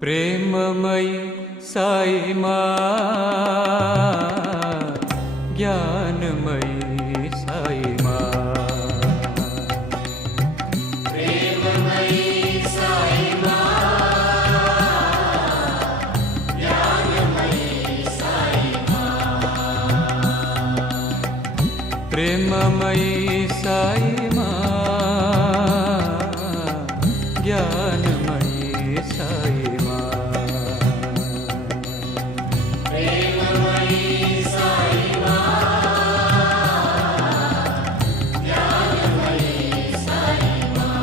प्रेममयी साई माँ, ज्ञानमयी साई माँ। प्रेममयी साई माँ, ज्ञानमयी साई माँ। प्रेममयी साई माँ, ज्ञानमयी साई माँ। प्रेममयी साई माँ, ज्ञानमयी साई माँ।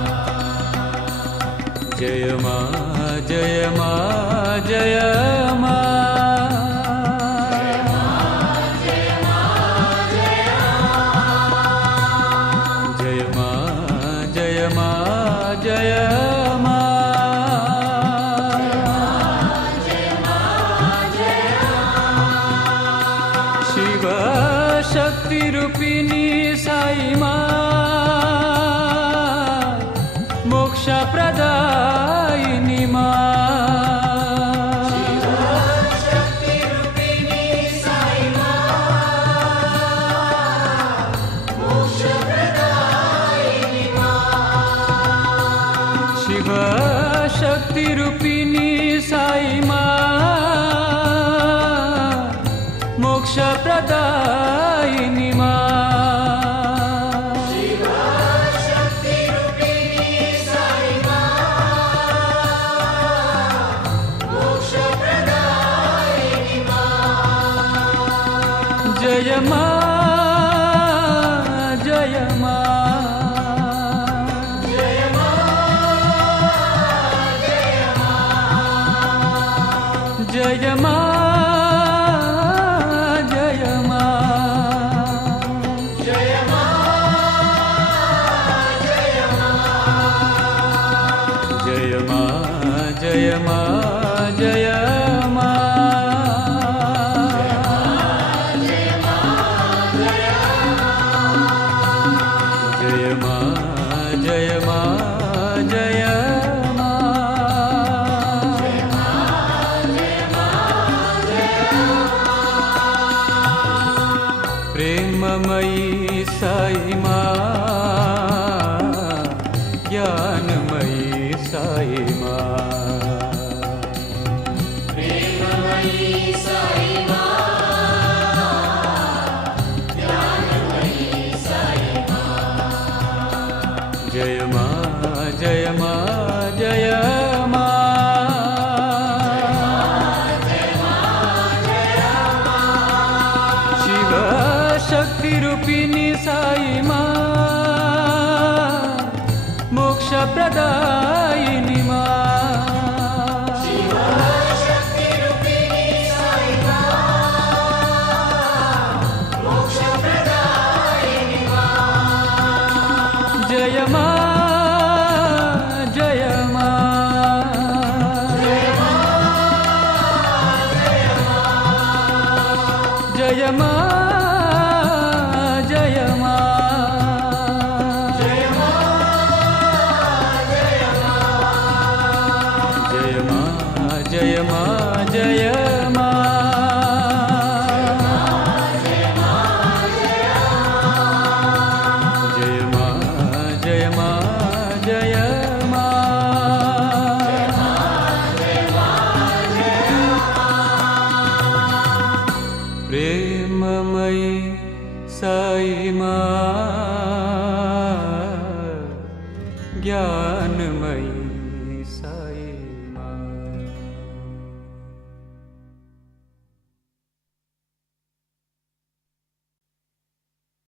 जय माँ, जय माँ, जय माँ। जय माँ, जय माँ, जय जय माँ। माँ, जय माँ, जय माँ। शिव शक्ति रूपिणी साई माँ, मोक्ष प्रदायिनी माँ। शिव शक्ति रूपिणी साई माँ, मोक्ष प्रदायिनी माँ। शिव शक्ति रूपिणी साई माँ, मोक्ष प्रदायिनी माँ। जय माँ, जय माँ, जय माँ, जय जय माँ। माँ, जय माँ। जय माँ, जय माँ। जय माँ, जय माँ, जय माँ। जय माँ, जय माँ, जय माँ। प्रेममयी साई माँ, ज्ञानमयी साई माँ। प्रेममयी साई माँ, ज्ञानमयी साई माँ। जय माँ, जय माँ, जय माँ। शिव शक्ति रूपिणी साई माँ, मोक्ष प्रदायिनी माँ। शक्ति रूपिणी साई माँ, मोक्ष प्रदायिनी माँ। जय माँ, जय माँ, जय माँ, जय माँ, जय माँ। जय माँ, जय माँ, जय माँ, जय माँ। जय माँ, जय माँ, जय माँ। प्रेममयी साई माँ, ज्ञान